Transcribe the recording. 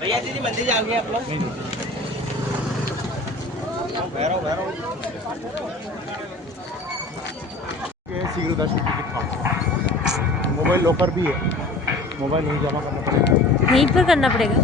भैया दीदी मंदिर जाओगे आप लोग? भैरव भैरव शीघ्र दर्शन टिकट काउंटर, मोबाइल लॉकर भी है, मोबाइल नहीं जमा करना पड़ेगा, यहीं पर करना पड़ेगा।